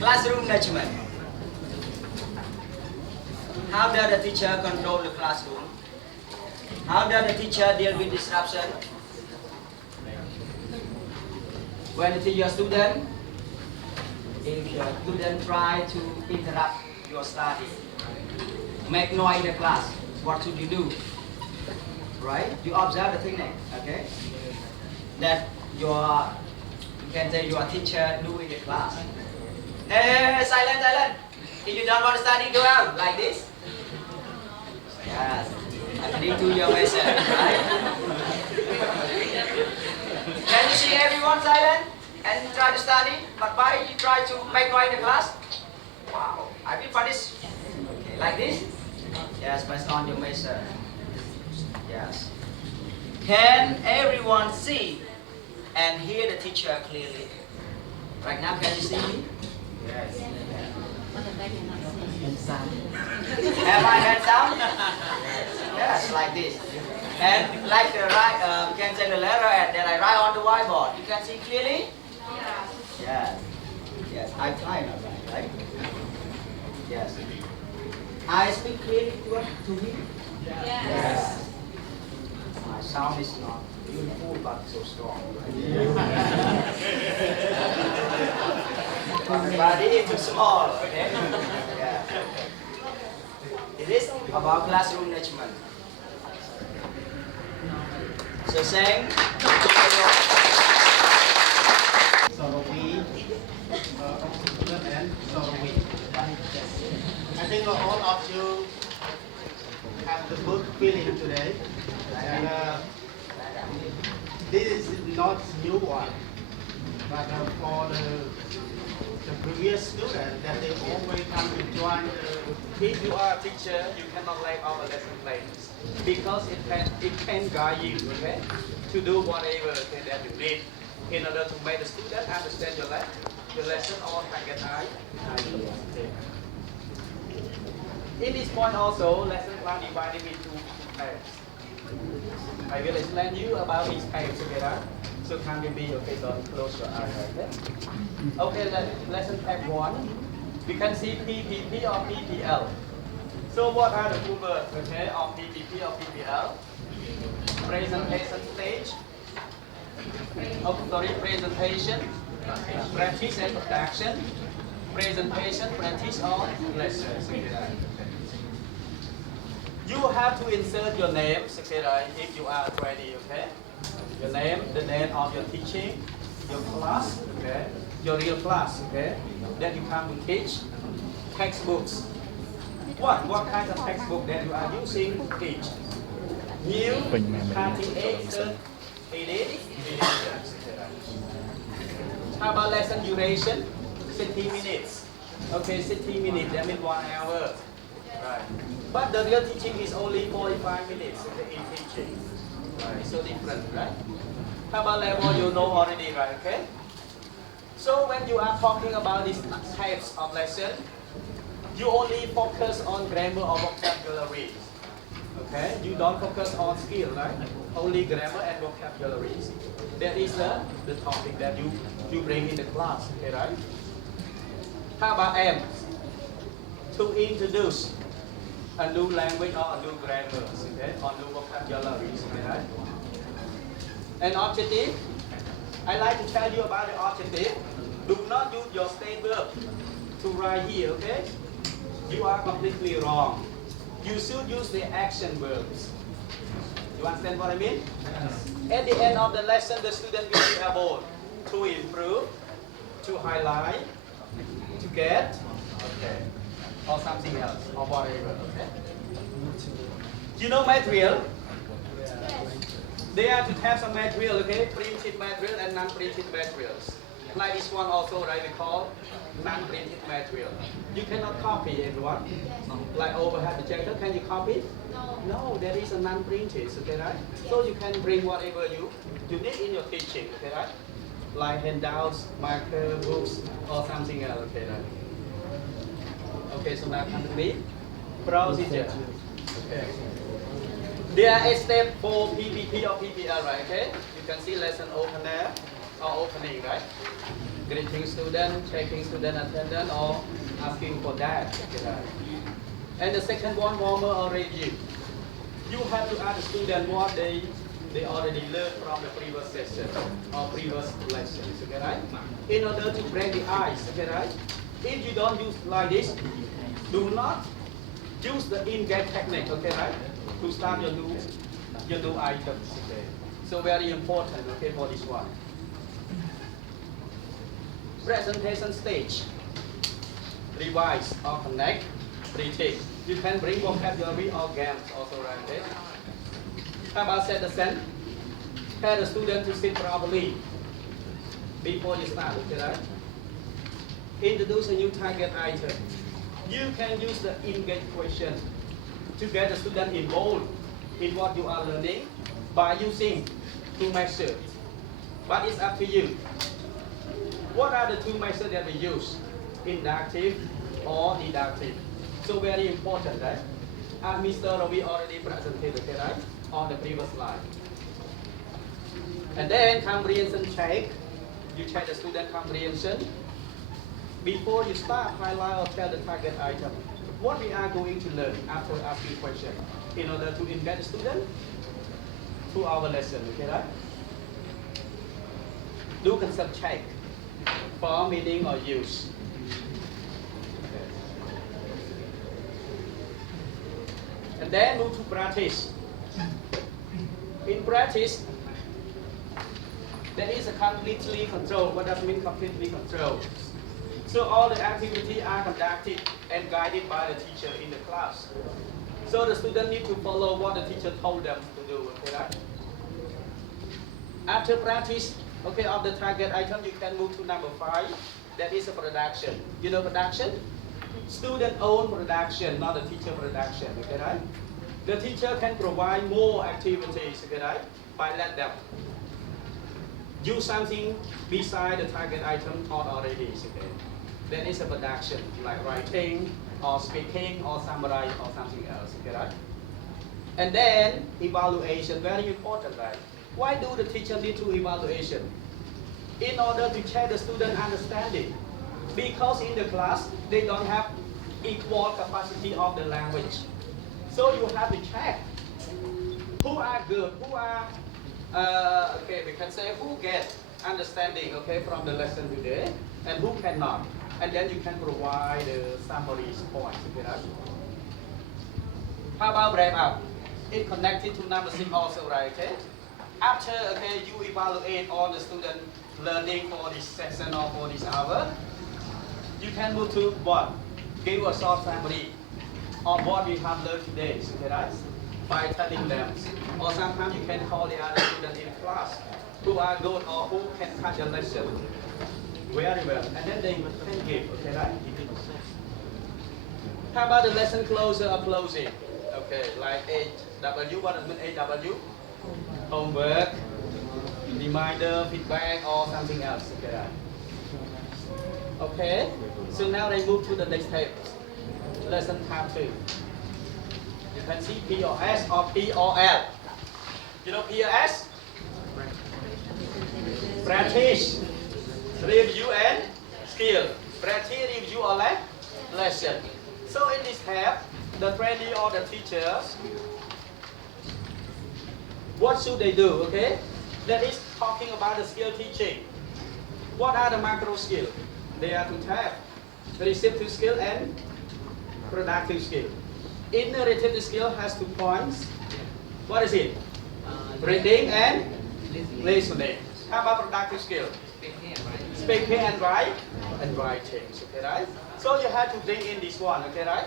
Classroom management. How does the teacher control the classroom? How does the teacher deal with disruption? When you teach your student, if your student try to interrupt your study, make noise in the class, what should you do? Right? You observe the technique, okay? That you can say your teacher do in the class. Hey, silent, silent. If you don't want to study, go out like this. Yes. According to your message, right? Can you see everyone silent and try to study? But why you try to make noise in the class? Wow. I will punish. Okay, like this. Yes, based on your message. Yes. Can everyone see and hear the teacher clearly? Right now, can you see me? Yes. Am I handsome? Yes, like this. And like the can say the letter that I write on the whiteboard. You can see clearly? Yes. Yes, I try not right? Yes. I speak clearly to him? Yes. My sound is not beautiful but so strong. My body is too small, okay? Yeah. It is about classroom management. So saying, so we, and so we. I think all of you have the good feeling today, and this is not new one, but for the previous student that they always come to join the. If you are a teacher, you cannot lack of a lesson plans because it can guide you, okay, to do whatever that you need in order to make the student understand your lesson or target idea. In this point also, lesson plan divided into two types. I will explain you about these types together. So can you be okay? Don't close your eyes, okay? Okay, lesson type 1. We can see PPP or PPL. So what are the two words, okay, of PPP or PPL? Presentation stage. Oh, sorry, presentation, practice and production. Presentation, practice on lessons. You have to insert your name, if you are ready, okay? Your name, the name of your teaching, your class, okay? Your real class, okay? That you come to teach. Textbooks. What kind of textbook that you are using to teach? New, cutting edge, edit. How about lesson duration? 60 minutes. Okay, 60 minutes, that means 1 hour. Right. But the real teaching is only 45 minutes in teaching. Right, so different, right? How about level you know already, right? Okay? So when you are talking about these types of lesson, you only focus on grammar or vocabulary. Okay? You don't focus on skill, right? Only grammar and vocabularies. That is the topic that you bring in the class, okay, right? How about M? To introduce a new language or a new grammar, okay? Or new vocabularies, okay, right? An objective. I like to tell you about the objective. Do not use your state verb to write here, okay? You are completely wrong. You should use the action verbs. You understand what I mean? Yes. At the end of the lesson, the student will be able to improve, to highlight, to get, okay, or something else, or whatever, okay? You know material? They are to have some material, okay? Printed material and non-printed materials. Like this one also, right? We call non-printed material. You cannot copy everyone. Like overhead projector, can you copy? No, there is a non-printed, okay, right? So you can bring whatever you need in your teaching, okay, right? Like handouts, marker, books, or something else, okay, right? Okay, so now come to me. Procedure. Okay. There are a step for PPP or PPL, right? Okay. You can see lesson opener or opening, right? greeting student, checking student attendance, or asking for that. Okay. And the second one, warmer or review. You have to ask the student what they already learned from the previous session or previous lessons. Okay, right? In order to break the ice. Okay, right? If you don't use like this, do not use the in-gate technique. Okay, right? To start your new items. Okay. So very important. Okay, for this one. Presentation stage. Revise or connect. Retake. You can bring vocabulary or games also, right? Okay? How about set the scene? Tell the student to sit properly before you start. Okay, right? Introduce a new target item. You can use the in-gate question to get the student involved in what you are learning by using two methods. But it's up to you. What are the two methods that we use? Inductive or deductive? So very important, right? Mr. Ravi already presented, okay, right? On the previous slide. And then comprehension check. You check the student comprehension. Before you start, highlight or tell the target item. What we are going to learn after asking question in order to engage the student to our lesson, okay, right? Do concept check for meaning or use. And then move to practice. In practice, there is a completely controlled. What does it mean completely controlled? So all the activities are conducted and guided by the teacher in the class. So the student need to follow what the teacher told them to do. Okay, right? After practice, okay, of the target item, you can move to number 5. That is a production. You know production? Student own production, not the teacher production. Okay, right? The teacher can provide more activities. Okay, right? By let them do something beside the target item taught already. Okay. That is a production, like writing or speaking or summarize or something else. Okay, right? And then evaluation, very important, right? Why do the teacher need to evaluation? In order to check the student understanding. Because in the class, they don't have equal capacity of the language. So you have to check who are good, who are, okay, we can say who get understanding, okay, from the lesson today, and who cannot. And then you can provide the summary points, okay, right? How about wrap up? It connected to number 6 also, right, okay? After, okay, you evaluate all the student learning for this session or for this hour, you can move to what? Give a short summary of what we have learned today, okay, right? By telling them. Or sometimes you can call the other students in class who are good or who can catch the lesson very well. And then they can give, okay, right? How about the lesson closer or closing? Okay, like AW, what does it mean AW? Homework, reminder, feedback, or something else, okay, right? Okay, so now they move to the next step. Lesson part 2. You can see P or S or P or L. You know P or S? Practice, review and skill. Practice, review or lesson. So in this tab, the trainee or the teachers, what should they do, okay? That is talking about the skill teaching. What are the macro skills? They are to have receptive skill and productive skill. Innovative skill has 2 points. What is it? Reading and listening. How about productive skill? Speaking and writing. Okay, right? So you have to bring in this one, okay, right?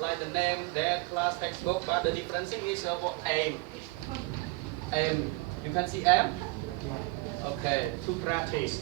Like the name, their class textbook, but the difference is about aim. Aim. You can see aim? Okay, to practice.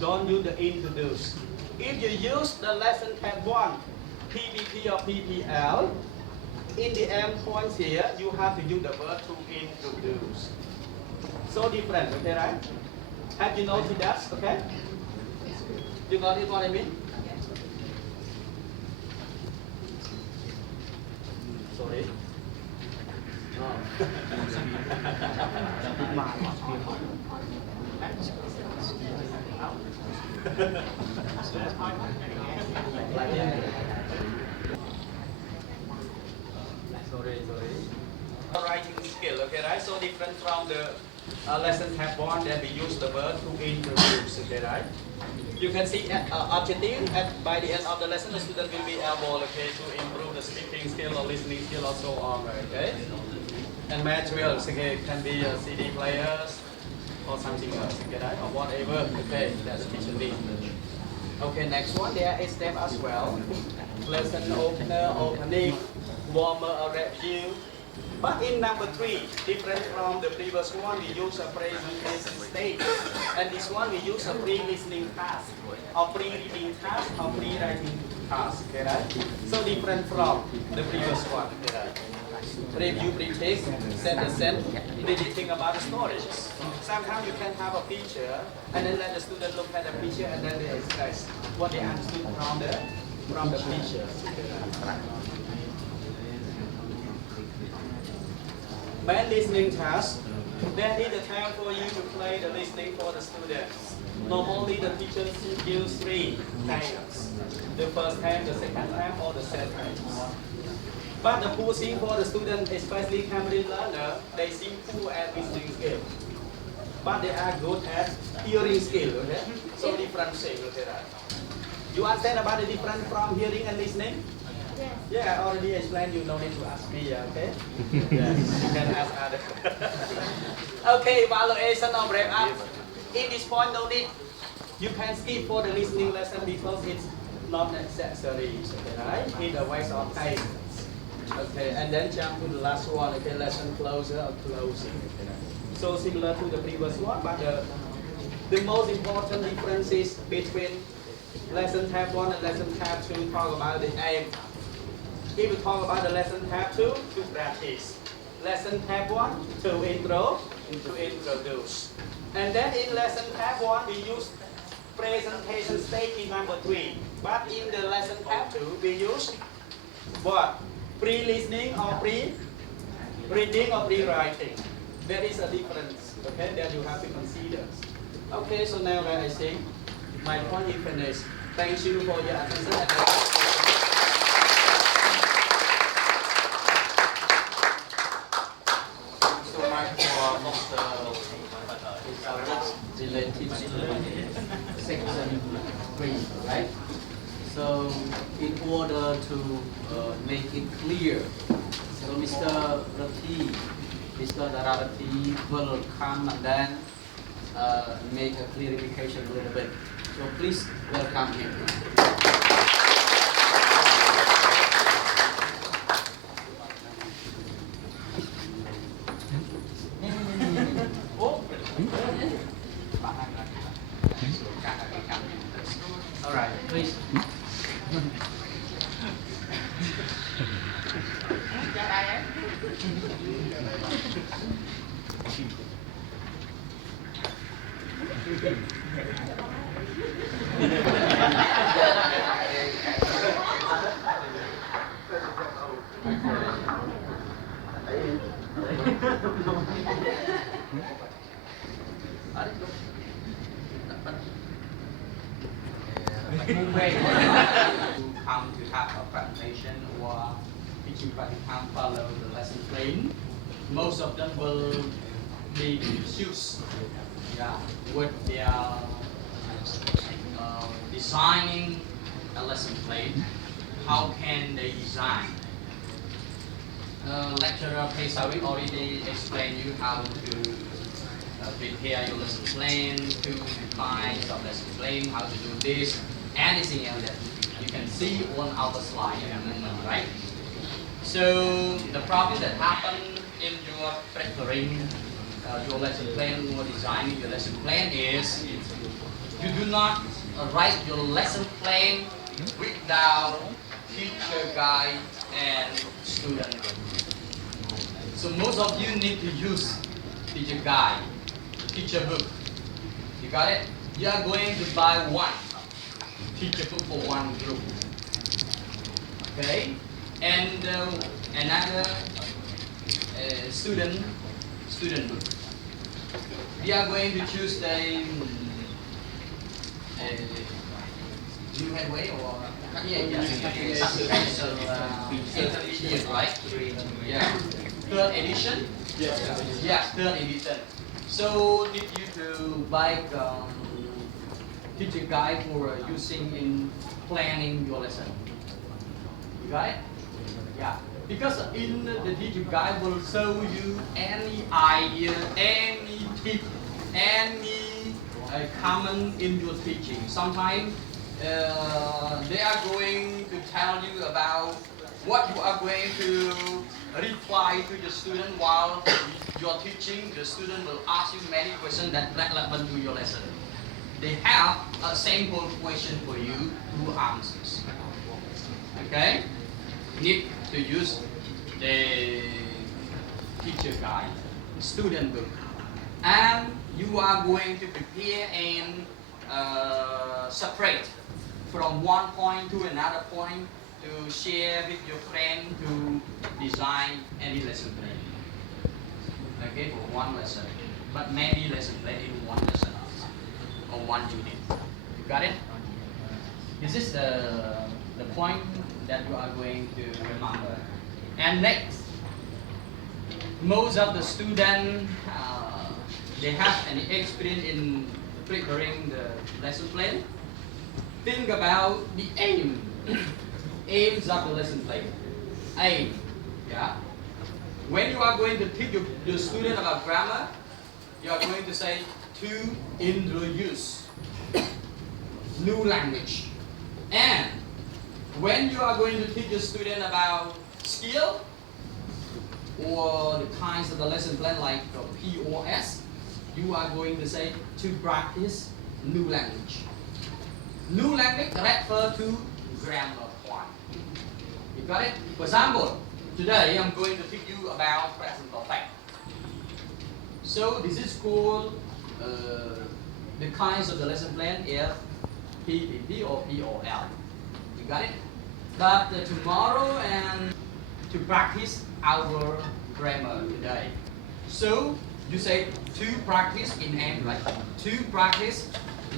Don't use the introduce. If you use the lesson tab 1, PPP or PPL, in the M points here, you have to use the verb to introduce. So different, okay, right? Have you noticed that, okay? You got it what I mean? Sorry. No. Writing skill, okay, right? So different from the lesson tab 1 that we use the verb to introduce, okay, right? You can see objective by the end of the lesson, the student will be able, okay, to improve the speaking skill or listening skill or so on, okay? And materials, okay, can be CD players or something else, okay, right? Or whatever, okay, that the teacher needs. Okay, next one, there is them as well. Lesson opener, opening, warmer, or review. But in number 3, different from the previous one, we use a presentation stage. And this one, we use a pre-listening task, or pre-reading task, or pre-writing task, okay, right? So different from the previous one, okay, right? Review, pre-take, set the sense, predicting about the story. Sometimes you can have a picture, and then let the student look at the picture, and then they express what they understood from the picture. When listening task, there is a time for you to play the listening for the students. Normally the teacher gives 3 times. The first time, the second time, or the third time. But the pushing for the student, especially Cambridge learner, they seem poor at listening skill. But they are good at hearing skill, okay? So different thing, okay, right? You understand about the difference from hearing and listening? Yes. Yeah, I already explained, you no need to ask me, okay? Yes, you can ask others. Okay, evaluation of wrap up. In this point, no need. You can skip for the listening lesson because it's not necessary, okay, right? It's a waste of time. Okay, and then jump to the last one, okay, lesson closer or closing. Okay. So similar to the previous one, but the most important differences between lesson tab 1 and lesson tab 2 talk about the aim. If we talk about the lesson tab 2, to practice. Lesson tab 1, to introduce. And then in lesson tab 1, we use presentation stage in number 3. But in the lesson tab 2, we use what? Pre-listening or pre-reading or pre-writing. There is a difference, okay, that you have to consider. Okay, so now I think my point is finished. Thank you for your attention. So much for Mr. related to section 3, right? So in order to make it clear, so Mr. Rati, Mr. Dararati will come and then make a clarification a little bit. So please welcome him. All right, please. Come to have a presentation or teaching practicum follow the lesson plan. Most of them will be issues, yeah, with their designing a lesson plan. How can they design? Lecturer Pesari already explained you how to prepare your lesson plan, to define your lesson plan, how to do this, anything else that you can see on our slide in a moment, right? So the problem that happened in your preparing your lesson plan or designing your lesson plan is you do not write your lesson plan without teacher guide and student. So most of you need to use teacher guide, teacher book. You got it? You are going to buy one teacher book for one group. Okay? And another student book. We are going to choose the new headway or so intermediate, right? Yeah. Third edition? Yes. Yeah, third edition. So need you to buy teacher guide for using in planning your lesson. You got it? Yeah. Because in the teacher guide will show you any idea, any tip, any comment in your teaching. Sometimes they are going to tell you about what you are going to reply to the student while you're teaching. The student will ask you many questions that relevant to your lesson. They have a sample question for you to answer. Okay? Need to use the teacher guide, student book, and you are going to prepare and separate from one point to another point to share with your friend to design any lesson plan. Okay, for one lesson, but many lesson plan in one lesson or one unit. You got it? This is the point that you are going to remember. And next, most of the students they have any experience in preparing the lesson plan. Think about the aim. Aims of the lesson plan. Aim. Yeah. When you are going to teach your student about grammar, you are going to say to introduce new language. And when you are going to teach your student about skill or the kinds of the lesson plan like POS, you are going to say to practice new language. New language refer to grammar point. You got it? For example, today I'm going to teach you about present perfect. So this is called the kinds of the lesson plan is PPP or POL. You got it? But tomorrow and to practice our grammar today. So you say to practice in end, right? To practice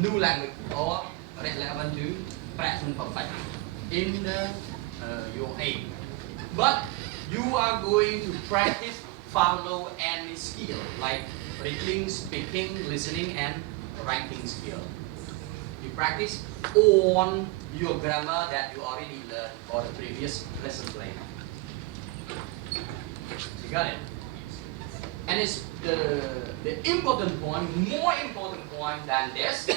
new language or relevant to present perfect in your aim. But you are going to practice follow any skill like reading, speaking, listening, and writing skill. You practice on your grammar that you already learned for the previous lesson plan. You got it? And it's the important point, more important point than this,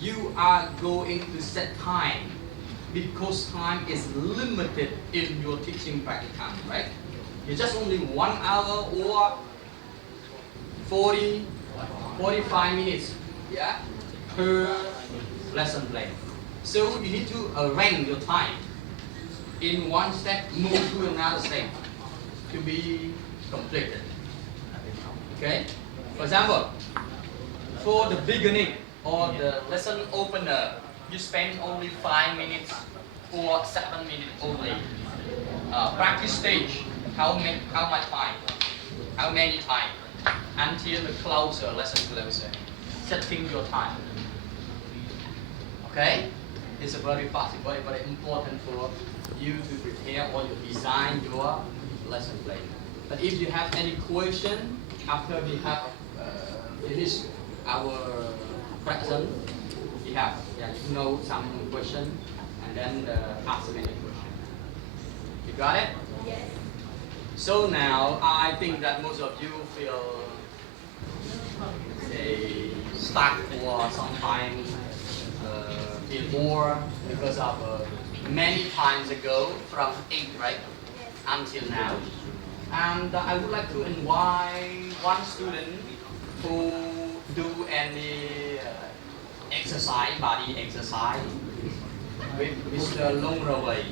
you are going to set time because time is limited in your teaching practicum, right? It's just only 1 hour or 45 minutes, yeah, per lesson plan. So you need to arrange your time in one step, move to another step to be completed. Okay? For example, for the beginning or the lesson opener, you spend only 5 minutes or 7 minutes only. Practice stage, how much time? How many time? Until the closer, lesson closer. Setting your time. Okay? It's very possible, very important for you to prepare or you design your lesson plan. But if you have any question after we have finished our present, you have some question and then ask many questions. You got it? Yes. So now I think that most of you feel stuck or sometimes feel more because of many times ago from 8th grade until now. And I would like to invite one student who do any exercise, body exercise with Mr. Longraway.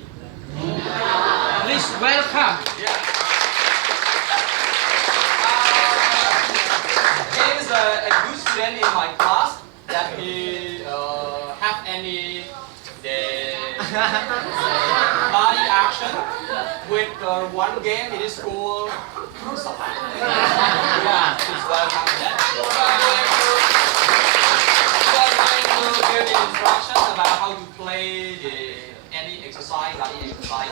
Please welcome. Yeah. He is a good student in my class that he have any body action with one game. It is called yeah, please welcome that. give the instruction about how to play any exercise, body exercise